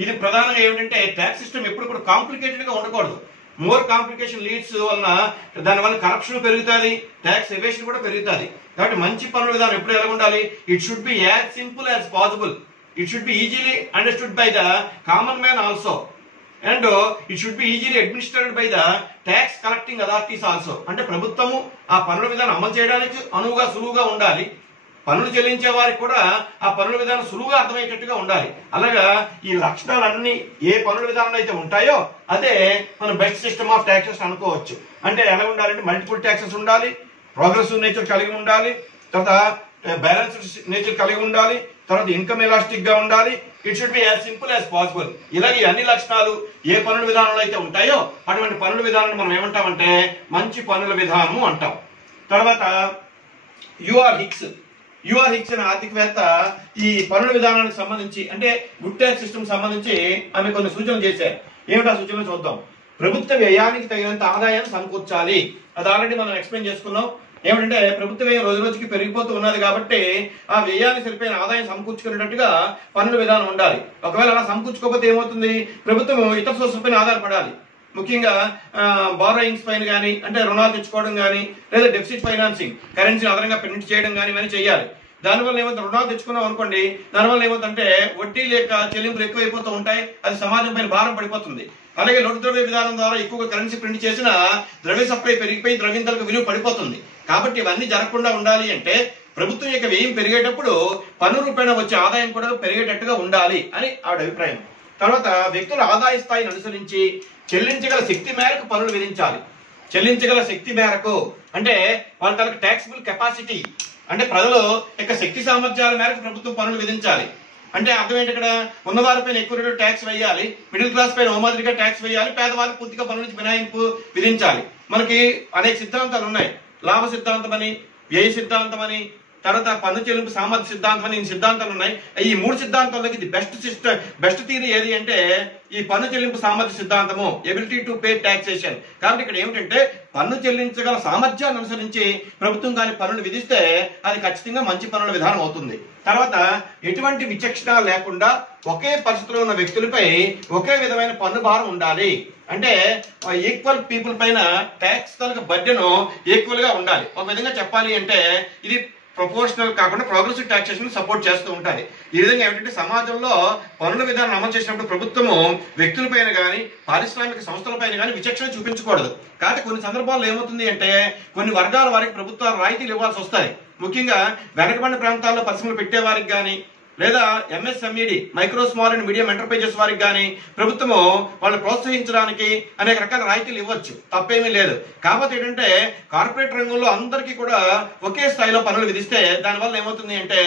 ఇది ప్రధానంగా ఏమిటంటే ట్యాక్స్ సిస్టమ్ ఎప్పుడు కూడా కాంప్లికేటెడ్ గా ఉండకూడదు. మోర్ కాంప్లికేషన్ లీడ్స్ వలన దానివల్ల కరప్షన్ పెరుగుతుంది, ట్యాక్స్ ఎవేషన్ కూడా పెరుగుతుంది. కాబట్టి మంచి పన్నుల విధానం ఎప్పుడు ఎలా ఉండాలి? It should be as simple as possible. It should be easily understood by the common man also, and it should be easily administered by the tax collecting authorities also. అంటే ప్రభుత్వము ఆ పన్నుల విధానం అమలు చేయడానికి అనువుగా సులువుగా ఉండాలి, పన్నులు చెల్లించే వారికి కూడా ఆ పన్నుల విధానం సులువుగా అర్థమయ్యేటట్టుగా ఉండాలి. అలాగా ఈ లక్షణాలన్నీ ఏ పన్నుల విధానంలో అయితే ఉంటాయో అదే మనం బెస్ట్ సిస్టమ్ ఆఫ్ ట్యాక్సెస్ అనుకోవచ్చు. అంటే ఎలా ఉండాలంటే మల్టిపుల్ ట్యాక్సెస్ ఉండాలి, ప్రోగ్రెసివ్ నేచర్ కలిగి ఉండాలి, తర్వాత బ్యాలెన్స్డ్ నేచర్ కలిగి ఉండాలి, తర్వాత ఇన్కమ్ ఎలాస్టిక్ గా ఉండాలి. It should be as simple as possible. ఇలాగే అన్ని లక్షణాలు ఏ పన్నుల విధానంలో అయితే ఉంటాయో అటువంటి పన్నుల విధానాన్ని మనం ఏమంటామంటే మంచి పన్నుల విధానము అంటాం. తర్వాత యుఆర్ హిక్స్ అనే ఆర్థికవేత్త ఈ పన్నుల విధానానికి సంబంధించి అంటే గుడ్ ట్యాక్స్ సిస్టమ్ సంబంధించి ఆమె కొన్ని సూచనలు చేశారు. ఏమిటా సూచనలు చూద్దాం. ప్రభుత్వ వ్యయానికి తగినంత ఆదాయాన్ని సమకూర్చాలి. అది ఆల్రెడీ మనం ఎక్స్ప్లెయిన్ చేసుకున్నాం. ఏమిటంటే ప్రభుత్వ వ్యయం రోజు రోజుకి పెరిగిపోతూ ఉన్నది కాబట్టి ఆ వ్యయానికి సరిపోయిన ఆదాయం సమకూర్చుకునేటట్టుగా పన్నుల విధానం ఉండాలి. ఒకవేళ అలా సమకూర్చుకోకపోతే ఏమవుతుంది? ప్రభుత్వం ఇతర సోర్సుల పైన ఆధారపడాలి. ముఖ్యంగా బారోయింగ్స్ పైన కానీ అంటే రుణాలు తెచ్చుకోవడం కానీ లేదా డెఫిసిట్ ఫైనాన్సింగ్, కరెన్సీ అదనంగా ప్రింట్ చేయడం కానీ ఇవన్నీ చేయాలి. దానివల్ల ఏమవుతుంది? రుణాలు తెచ్చుకున్నాం అనుకోండి, దానివల్ల ఏమవుతుందంటే వడ్డీ లేక చెల్లింపులు ఎక్కువైపోతూ ఉంటాయి, అది సమాజం పైన భారం పడిపోతుంది. అలాగే లోటు ద్రవ్య విధానం ద్వారా ఎక్కువగా కరెన్సీ ప్రింట్ చేసిన ద్రవ్య సప్లై పెరిగిపోయి ద్రవ్యంతలకు విలువ పడిపోతుంది. కాబట్టి ఇవన్నీ జరగకుండా ఉండాలి అంటే ప్రభుత్వం యొక్క వ్యయం పెరిగేటప్పుడు పన్ను రూపేణ వచ్చే ఆదాయం కూడా పెరిగేటట్టుగా ఉండాలి అని ఆవిడ అభిప్రాయం. తర్వాత వ్యక్తుల ఆదాయ స్థాయిని అనుసరించి చెల్లించగల శక్తి మేరకు పన్నులు విధించాలి. చెల్లించగల శక్తి మేరకు అంటే వాళ్ళ తనకు ట్యాక్సిబుల్ కెపాసిటీ అంటే ప్రజలు యొక్క శక్తి సామర్థ్యాల మేరకు ప్రభుత్వం పన్నులు విధించాలి. అంటే అర్థం ఏంటి? ఇక్కడ ఉన్నవారిపైన ఎక్కువ రేటు ట్యాక్స్ వేయాలి, మిడిల్ క్లాస్ పైన ఓమాదిరిగా ట్యాక్స్ వేయాలి, పేదవారికి పూర్తిగా పన్నుల నుంచి మినహాయింపు విధించాలి. మనకి అనేక సిద్ధాంతాలు ఉన్నాయి. లాభ సిద్ధాంతం అని, వ్యయ సిద్ధాంతం అని, తర్వాత పన్ను చెల్లింపు సామర్థ్య సిద్ధాంతం అని సిద్ధాంతాలు ఉన్నాయి. ఈ మూడు సిద్ధాంతాలకి ఇది బెస్ట్ థియరీ ఏది అంటే ఈ పన్ను చెల్లింపు సామర్థ్య సిద్ధాంతము, ఎబిలిటీ టు పే టాక్సేషన్. కాబట్టి ఇక్కడ ఏమిటంటే పన్ను చెల్లించగల సామర్థ్యాన్ని అనుసరించి ప్రభుత్వం కానీ పన్నులు విధిస్తే అది ఖచ్చితంగా మంచి పన్నుల విధానం అవుతుంది. తర్వాత ఎటువంటి విచక్షణ లేకుండా ఒకే పరిస్థితిలో ఉన్న వ్యక్తులపై ఒకే విధమైన పన్ను భారం ఉండాలి. అంటే ఈక్వల్ పీపుల్ పైన ట్యాక్స్ తాలూకు బర్డెన్ ఈక్వల్ గా ఉండాలి. ఒక విధంగా చెప్పాలి అంటే ఇది ప్రపోర్షనల్ కాకుండా ప్రోగ్రెసివ్ టాక్సేషన్ సపోర్ట్ చేస్తూ ఉంటుంది. ఈ విధంగా ఏమిటంటే సమాజంలో పన్నుల విధానం అమలు చేసినప్పుడు ప్రభుత్వము వ్యక్తులపైన కానీ పారిశ్రామిక సంస్థలపైన కానీ విచక్షణ చూపించకూడదు. కాబట్టి కొన్ని సందర్భాల్లో ఏమవుతుంది అంటే కొన్ని వర్గాల వారికి ప్రభుత్వాలు రాయితీలు ఇవ్వాల్సి వస్తాయి. ముఖ్యంగా వెనకబడిన ప్రాంతాల్లో పరిశ్రమలు పెట్టే వారికి కానీ లేదా MSMED micro small and medium enterprises వారికి కానీ ప్రభుత్వము వాళ్ళని ప్రోత్సహించడానికి అనేక రకాల రాయితీలు ఇవ్వచ్చు, తప్పేమీ లేదు. కాకపోతే ఏంటంటే కార్పొరేట్ రంగంలో అందరికీ కూడా ఒకే స్థాయిలో పన్నులు విధిస్తే దానివల్ల ఏమవుతుంది అంటే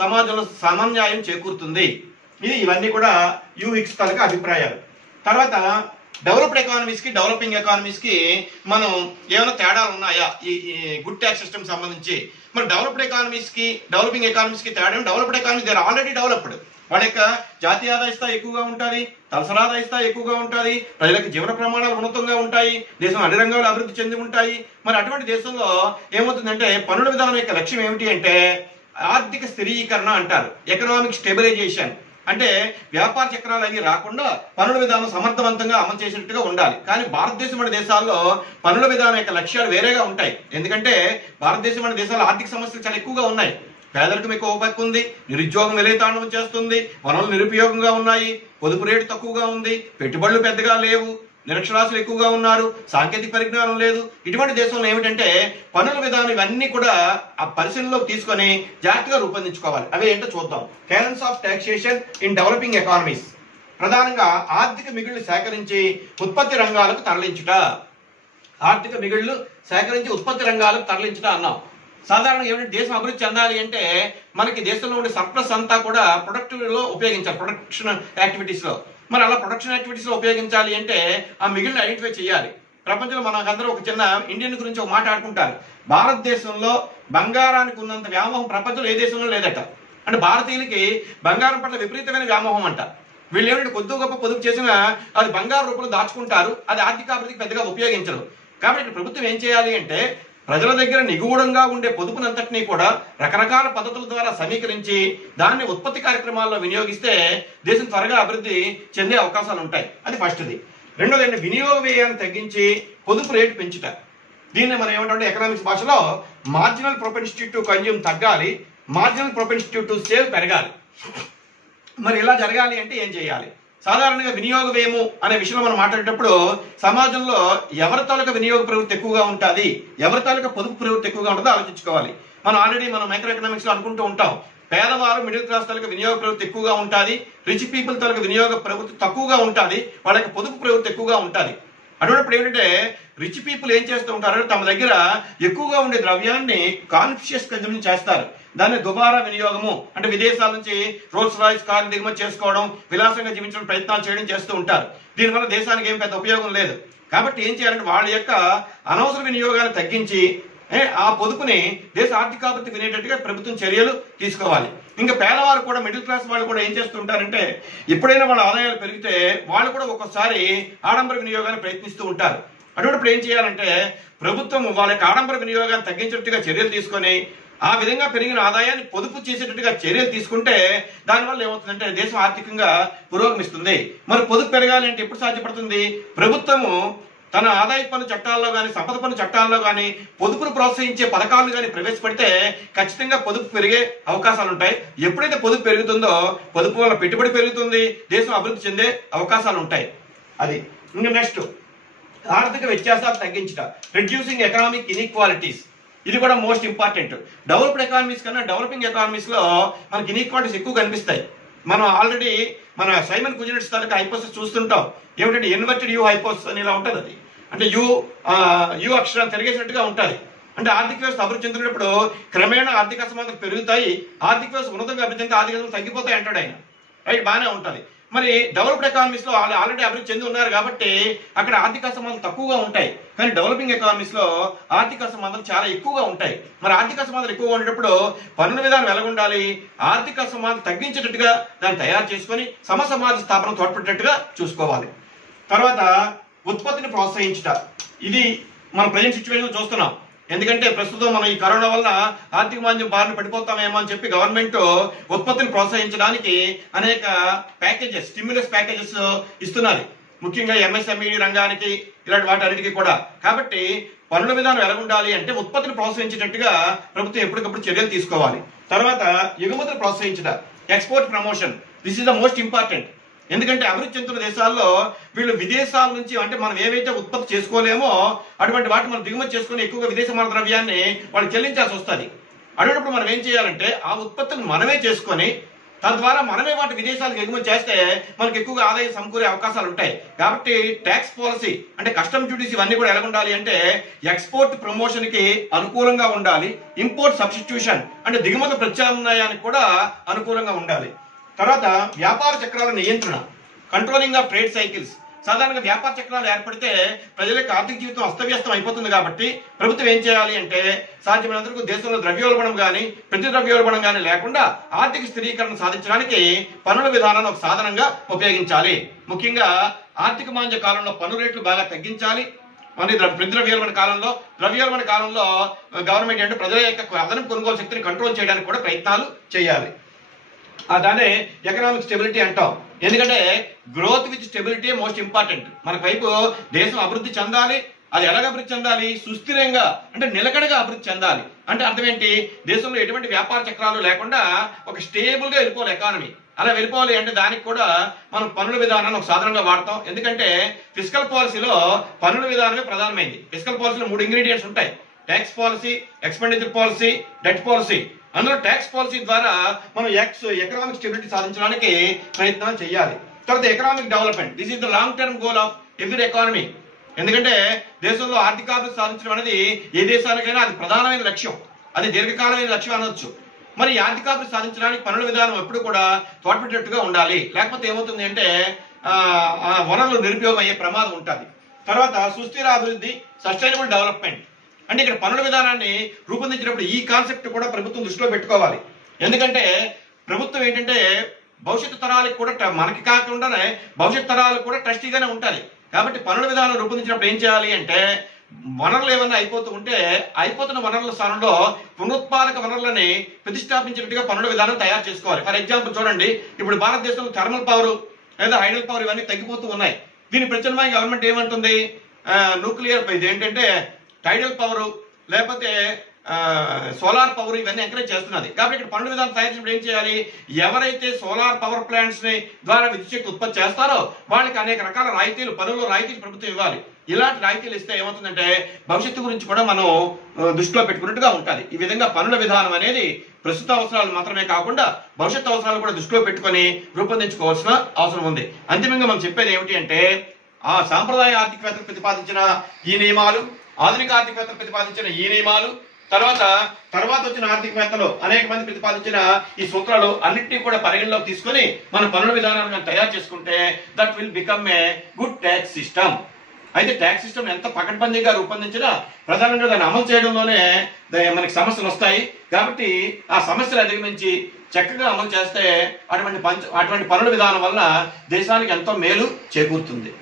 సమాజంలో సమన్యాయం చేకూరుతుంది. ఇవన్నీ కూడా యూహిక్స్ తాలూకా అభిప్రాయాలు. తర్వాత డెవలప్డ్ ఎకానమీస్ కి డెవలపింగ్ ఎకానమీస్ కి మనం ఏమైనా తేడాలు ఉన్నాయా ఈ గుడ్ ట్యాక్స్ సిస్టమ్ సంబంధించి? మరి డెవలప్డ్ ఎకానమీస్ కి డెవలపింగ్ ఎకానమీస్ కి తేడా, developed economies they are already developed. వాళ్ళ యొక్క జాతీయ ఆదాయ స్థాయి ఎక్కువగా ఉంటుంది, తలసరి ఆదాయ స్థాయి ఎక్కువగా ఉంటుంది, ప్రజలకు జీవన ప్రమాణాలు ఉన్నతంగా ఉంటాయి, దేశం అన్ని రంగాల్లో అభివృద్ధి చెంది ఉంటాయి. మరి అటువంటి దేశంలో ఏమవుతుందంటే పన్నుల విధానం యొక్క లక్ష్యం ఏమిటి అంటే ఆర్థిక స్థిరీకరణ అంటారు, ఎకనామిక్ స్టెబిలైజేషన్. అంటే వ్యాపార చక్రాలు అవి రాకుండా పన్నుల విధానం సమర్థవంతంగా అమలు చేసినట్టుగా ఉండాలి. కానీ భారతదేశం వంటి దేశాల్లో పన్నుల విధానం యొక్క లక్ష్యాలు వేరేగా ఉంటాయి. ఎందుకంటే భారతదేశం వంటి దేశాల్లో ఆర్థిక సమస్యలు చాలా ఎక్కువగా ఉన్నాయి. పేదరికం ఎక్కువ పక్కు ఉంది, నిరుద్యోగం విలయతాండవం చేస్తుంది, వనరులు నిరుపయోగంగా ఉన్నాయి, పొదుపు రేటు తక్కువగా ఉంది, పెట్టుబడులు పెద్దగా లేవు, నిరక్షరాస్యులు ఎక్కువగా ఉన్నారు, సాంకేతిక పరిజ్ఞానం లేదు. ఇటువంటి దేశంలో ఏమిటంటే పన్నుల విధానం ఇవన్నీ కూడా ఆ పరిశీలనలోకి తీసుకొని జాగ్రత్తగా రూపొందించుకోవాలి. అవి ఏంటో చూద్దాం. Cadence of taxation in developing economies. ప్రధానంగా ఆర్థిక మిగుళ్లు సేకరించి ఉత్పత్తి రంగాలకు తరలించుట. ఆర్థిక మిగుళ్లు సేకరించి ఉత్పత్తి రంగాలకు తరలించుట అన్నాం. సాధారణంగా ఏమిటంటే దేశం అభివృద్ధి చెందాలి అంటే మనకి దేశంలో ఉండే సర్ప్లస్ అంతా కూడా ప్రొడక్టివ్ లో ఉపయోగించాలి, ప్రొడక్షన్ యాక్టివిటీస్ లో. మరి అలా ప్రొడక్షన్ యాక్టివిటీస్ లో ఉపయోగించాలి అంటే ఆ మిగిలిన ఐడెంటిఫై చేయాలి. ప్రపంచంలో మనకందరూ ఒక చిన్న ఇండియన్ గురించి ఒక మాట్లాడుకుంటారు. భారతదేశంలో బంగారానికి ఉన్నంత వ్యామోహం ప్రపంచంలో ఏ దేశంలో లేదట. అంటే భారతీయులకి బంగారం పట్ల విపరీతమైన వ్యామోహం అంట. వీళ్ళు ఏమిటంటే కొద్ది గొప్ప పొదుపు చేసినా అది బంగారు రూపంలో దాచుకుంటారు, అది ఆర్థిక అభివృద్ధికి పెద్దగా ఉపయోగించరు. కాబట్టి ప్రభుత్వం ఏం చేయాలి అంటే ప్రజల దగ్గర నిగూఢంగా ఉండే పొదుపునంతటినీ కూడా రకరకాల పద్ధతుల ద్వారా సమీకరించి దాన్ని ఉత్పత్తి కార్యక్రమాల్లో వినియోగిస్తే దేశం త్వరగా అభివృద్ధి చెందే అవకాశాలు ఉంటాయి. అది ఫస్ట్ది. రెండోది అంటే వినియోగ వ్యయాన్ని తగ్గించి పొదుపు రేటు పెంచుట. దీన్ని మనం ఏమంటే ఎకనామిక్స్ భాషలో మార్జినల్ ప్రొపెన్సిటీ టు కన్జ్యూమ్ తగ్గాలి, మార్జినల్ ప్రొపెన్సిటీ టు సేవ్ పెరగాలి. మరి ఇలా జరగాలి అంటే ఏం చేయాలి? సాధారణంగా వినియోగ వ్యయము అనే విషయంలో మనం మాట్లాడేటప్పుడు సమాజంలో ఎవరి తాలూకా వినియోగ ప్రవృత్తి ఎక్కువగా ఉంటుంది, ఎవరి తాలూకా పొదుపు ప్రవృత్తి ఎక్కువగా ఉంటుందో ఆలోచించుకోవాలి. మనం ఆల్రెడీ మనం మైక్రో ఎకనామిక్స్ లో అనుకుంటూ ఉంటాం, పేదవారు మిడిల్ క్లాస్ తాలూకా వినియోగ ప్రవృత్తి ఎక్కువగా ఉంటుంది, రిచ్ పీపుల్ తాలూకా వినియోగ ప్రవృత్తి తక్కువగా ఉంటుంది, వాళ్ళ యొక్క పొదుపు ప్రవృత్తి ఎక్కువగా ఉంటుంది. అటువంటిప్పుడు ఏంటంటే రిచ్ పీపుల్ ఏం చేస్తూ ఉంటారు, తమ దగ్గర ఎక్కువగా ఉండే ద్రవ్యాన్ని కాన్షియస్ కన్జంప్షన్ చేస్తారు. దాన్ని దుబారా వినియోగము అంటే విదేశాల నుంచి రోల్స్ రాయ్స్ కారు దిగుమతి చేసుకోవడం, విలాసంగా జీవించడం ప్రయత్నాలు చేయడం చేస్తూ ఉంటారు. దీనివల్ల దేశానికి ఏం పెద్ద ఉపయోగం లేదు. కాబట్టి ఏం చేయాలంటే వాళ్ళ యొక్క అనవసర వినియోగాన్ని తగ్గించి ఆ పొదుపుని దేశ ఆర్థికాభివృద్ధి వినేటట్టుగా ప్రభుత్వం చర్యలు తీసుకోవాలి. ఇంకా పేదవారు కూడా మిడిల్ క్లాస్ వాళ్ళు కూడా ఏం చేస్తుంటారంటే ఎప్పుడైనా వాళ్ళ ఆదాయాలు పెరిగితే వాళ్ళు కూడా ఒక్కొక్కసారి ఆడంబర వినియోగాన్ని ప్రయత్నిస్తూ ఉంటారు. అటువంటిప్పుడు ఏం చేయాలంటే ప్రభుత్వం వాళ్ళ యొక్క ఆడంబర వినియోగాన్ని తగ్గించేట్టుగా చర్యలు తీసుకొని ఆ విధంగా పెరిగిన ఆదాయాన్ని పొదుపు చేసేటట్టుగా చర్యలు తీసుకుంటే దానివల్ల ఏమవుతుందంటే దేశం ఆర్థికంగా పురోగమిస్తుంది. మరి పొదుపు పెరగాలి అంటే ఎప్పుడు సాధ్యపడుతుంది? ప్రభుత్వము తన ఆదాయ పన్ను చట్టాల్లో కానీ సంపద పన్ను చట్టాల్లో కానీ పొదుపును ప్రోత్సహించే పథకాలను కానీ ప్రవేశపెడితే ఖచ్చితంగా పొదుపు పెరిగే అవకాశాలు ఉంటాయి. ఎప్పుడైతే పొదుపు పెరుగుతుందో పొదుపు వల్ల పెట్టుబడి పెరుగుతుంది, దేశం అభివృద్ధి చెందే అవకాశాలు ఉంటాయి. అది ఇంకా నెక్స్ట్ ఆర్థిక వ్యత్యాసాలు తగ్గించట, రిడ్యూసింగ్ ఎకనామిక్ ఇన్ఈక్వాలిటీస్. ఇది కూడా మోస్ట్ ఇంపార్టెంట్. డెవలప్డ్ ఎకానమీస్ కన్నా డెవలపింగ్ ఎకానమీస్ లో మనకి ఇన్ఈక్వాలిటీస్ ఎక్కువ కనిపిస్తాయి. మనం ఆల్రెడీ మన సైమన్ కుజినెట్స్ తాలూకా హైపోథసిస్ చూస్తుంటాం. ఏమిటంటే ఇన్వర్టెడ్ యూ హైపోథసిస్ అని ఇలా ఉంటుంది. అది అంటే యూ అక్షరాలు తిరిగేసినట్టుగా ఉంటుంది. అంటే ఆర్థిక వ్యవస్థ అభివృద్ధి చెందినప్పుడు క్రమేణా ఆర్థిక అసమానతలు పెరుగుతాయి, ఆర్థిక వ్యవస్థ ఉన్నతంగా అభివృద్ధి చెందితే ఆర్థిక అసమానతలు తగ్గిపోతాయి అంటాడు ఆయన. రైట్, బాగానే ఉంటుంది. మరి డెవలప్డ్ ఎకానమీస్ లో ఆల్రెడీ అభివృద్ధి చెంది ఉన్నారు కాబట్టి అక్కడ ఆర్థిక అసమానతలు తక్కువగా ఉంటాయి. కానీ డెవలపింగ్ ఎకానమీస్ లో ఆర్థిక అసమానతలు చాలా ఎక్కువగా ఉంటాయి. మరి ఆర్థిక అసమానతలు ఎక్కువగా ఉండేటప్పుడు పన్నుల విధానం ఎలా ఉండాలి? ఆర్థిక అసమానతలు తగ్గించేటట్టుగా దాన్ని తయారు చేసుకొని సమసమాజ స్థాపన తోడ్పడేటట్టుగా చూసుకోవాలి. తర్వాత ఉత్పత్తిని ప్రోత్సహించుట. ఇది మన ప్రజెంట్ సిచ్యువేషన్ చూస్తున్నాం. ఎందుకంటే ప్రస్తుతం మనం ఈ కరోనా వల్ల ఆర్థిక మాంద్యం బారిన పడిపోతామేమో అని చెప్పి గవర్నమెంట్ ఉత్పత్తిని ప్రోత్సహించడానికి అనేక ప్యాకేజెస్, స్టిమ్యులస్ ప్యాకేజెస్ ఇస్తున్నది, ముఖ్యంగా ఎంఎస్ఎంఈ రంగానికి ఇలాంటి వాటన్నిటికీ కూడా. కాబట్టి పన్నుల విధానం ఎలా ఉండాలి అంటే ఉత్పత్తిని ప్రోత్సహించేటట్టుగా ప్రభుత్వం ఎప్పటికప్పుడు చర్యలు తీసుకోవాలి. తర్వాత ఎగుమతిని ప్రోత్సహించట, export promotion. This is the most important. ఎందుకంటే అభివృద్ధి చెందుతున్న దేశాల్లో వీళ్ళు విదేశాల నుంచి అంటే మనం ఏవైతే ఉత్పత్తి చేసుకోలేమో అటువంటి వాటిని మనం దిగుమతి చేసుకుని ఎక్కువగా విదేశీ ద్రవ్యాన్ని వాళ్ళు చెల్లించాల్సి వస్తుంది. అటువంటిప్పుడు మనం ఏం చేయాలంటే ఆ ఉత్పత్తులను మనమే చేసుకొని తద్వారా మనమే వాటి విదేశాలకు ఎగుమతి చేస్తే మనకు ఎక్కువగా ఆదాయం సమకూరే అవకాశాలు ఉంటాయి. కాబట్టి ట్యాక్స్ పాలసీ అంటే కస్టమ్ డ్యూటీస్ ఇవన్నీ కూడా ఎలా ఉండాలి అంటే ఎక్స్పోర్ట్ ప్రమోషన్ కి అనుకూలంగా ఉండాలి, ఇంపోర్ట్ సబ్స్టిట్యూషన్ అంటే దిగుమతి ప్రత్యామ్నాయానికి కూడా అనుకూలంగా ఉండాలి. తర్వాత వ్యాపార చక్రాల నియంత్రణ, కంట్రోలింగ్ ఆఫ్ ట్రేడ్ సైకిల్స్. సాధారణంగా వ్యాపార చక్రాలు ఏర్పడితే ప్రజల యొక్క ఆర్థిక జీవితం అస్తవ్యస్తం అయిపోతుంది. కాబట్టి ప్రభుత్వం ఏం చేయాలి అంటే సాధ్యమైనంతవరకు దేశంలో ద్రవ్యోల్బణం కానీ ప్రతి ద్రవ్యోల్బణం కానీ లేకుండా ఆర్థిక స్థిరీకరణ సాధించడానికి పన్నుల విధానాన్ని ఒక సాధనంగా ఉపయోగించాలి. ముఖ్యంగా ఆర్థిక మాంద్య కాలంలో పన్ను రేట్లు బాగా తగ్గించాలి. మరి ప్రతి ద్రవ్యోల్బణ కాలంలో గవర్నమెంట్ అంటే ప్రజల యొక్క అదనపు కొనుగోలు శక్తిని కంట్రోల్ చేయడానికి కూడా ప్రయత్నాలు చేయాలి. దాన్నే ఎకనామిక్ స్టెబిలిటీ అంటాం. ఎందుకంటే growth with stability most important. మన వైపు దేశం అభివృద్ధి చెందాలి. అది ఎలాగ అభివృద్ధి చెందాలి? సుస్థిరంగా, అంటే నిలకడగా అభివృద్ధి చెందాలి. అంటే అర్థం ఏంటి? దేశంలో ఎటువంటి వ్యాపార చక్రాలు లేకుండా ఒక స్టేబుల్ గా వెళ్ళిపోవాలి ఎకానమీ. అలా వెళ్ళిపోవాలి అంటే దానికి కూడా మనం పన్నుల విధానాన్ని ఒక సాధనంగా వాడతాం. ఎందుకంటే ఫిస్కల్ పాలసీలో పన్నుల విధానమే ప్రధానమైంది. ఫిస్కల్ పాలసీలో 3 ఇంగ్రీడియంట్స్ ఉంటాయి: tax policy, expenditure policy, debt policy. అందులో ట్యాక్స్ పాలసీ ద్వారా మనం ఎకనామిక్ స్టెబిలిటీ సాధించడానికి ప్రయత్నాలు చేయాలి. తర్వాత economic development, this is the long term goal of every economy. ఎందుకంటే దేశంలో ఆర్థికాభివృద్ధి సాధించడం అనేది ఏ దేశానికైనా అది ప్రధానమైన లక్ష్యం, అది దీర్ఘకాలమైన లక్ష్యం అనొచ్చు. మరి ఆర్థికాభివృద్ధి సాధించడానికి పన్నుల విధానం ఎప్పుడు కూడా తోడ్పడేట్టుగా ఉండాలి. లేకపోతే ఏమవుతుంది అంటే వనరులు నిరుపయోగం అయ్యే ప్రమాదం ఉంటుంది. తర్వాత సుస్థిర అభివృద్ధి, సస్టైనబుల్ డెవలప్మెంట్. అంటే ఇక్కడ పన్నుల విధానాన్ని రూపొందించినప్పుడు ఈ కాన్సెప్ట్ కూడా ప్రభుత్వం దృష్టిలో పెట్టుకోవాలి. ఎందుకంటే ప్రభుత్వం ఏంటంటే భవిష్యత్తు తరాలకు కూడా మనకి కాకుండానే భవిష్యత్తు తరాలకు కూడా ట్రస్టీగానే ఉండాలి. కాబట్టి పన్నుల విధానం రూపొందించినప్పుడు ఏం చేయాలి అంటే వనరులు ఏమన్నా అయిపోతూ ఉంటే అయిపోతున్న వనరుల స్థానంలో పునరుత్పాదక వనరులని ప్రతిష్టాపించినట్టుగా పన్నుల విధానం తయారు చేసుకోవాలి. ఫర్ ఎగ్జాంపుల్ చూడండి, ఇప్పుడు భారతదేశంలో థర్మల్ పవర్ లేదా హైడల్ పవర్ ఇవన్నీ తగ్గిపోతూ ఉన్నాయి. దీని ప్రత్యామ్నాయంగా గవర్నమెంట్ ఏమంటుంది? న్యూక్లియర్, ఇది ఏంటంటే టైడల్ పవర్ లేకపోతే సోలార్ పవర్ ఇవన్నీ ఎంకరేజ్ చేస్తున్నది. కాబట్టి ఇక్కడ పన్నుల విధానం తయారు చేసినప్పుడు ఏం చేయాలి? ఎవరైతే సోలార్ పవర్ ప్లాంట్స్ ని ద్వారా విద్యుత్ శక్తి ఉత్పత్తి చేస్తారో వాళ్ళకి అనేక రకాల రాయితీలు, పన్నుల్లో రాయితీలు ప్రభుత్వం ఇవ్వాలి. ఇలాంటి రాయితీలు ఇస్తే ఏమవుతుందంటే భవిష్యత్తు గురించి కూడా మనం దృష్టిలో పెట్టుకున్నట్టుగా ఉంటుంది. ఈ విధంగా పన్నుల విధానం అనేది ప్రస్తుత అవసరాలు మాత్రమే కాకుండా భవిష్యత్తు అవసరాలు కూడా దృష్టిలో పెట్టుకొని రూపొందించుకోవాల్సిన అవసరం ఉంది. అంతిమంగా మనం చెప్పేది ఏమిటి అంటే సాంప్రదాయ ఆర్థికవేత్తలు ప్రతిపాదించిన ఈ నియమాలు, ఆధునిక ఆర్థికవేత్తలు ప్రతిపాదించిన ఈ నియమాలు, తర్వాత వచ్చిన ఆర్థికవేత్తలు అనేక మంది ప్రతిపాదించిన ఈ సూత్రాలు అన్నింటినీ కూడా పరిగణలోకి తీసుకొని మన పన్నుల విధానాన్ని తయారు చేసుకుంటే that will become a good tax system. అయితే ట్యాక్స్ సిస్టమ్ ఎంత పకడ్బందీగా రూపొందించినా ప్రధానంగా దాన్ని అమలు చేయడంలోనే మనకి సమస్యలు వస్తాయి. కాబట్టి ఆ సమస్యలు అధిగమించి చక్కగా అమలు చేస్తే అటువంటి పన్నుల విధానం వల్ల దేశానికి ఎంతో మేలు చేకూరుతుంది.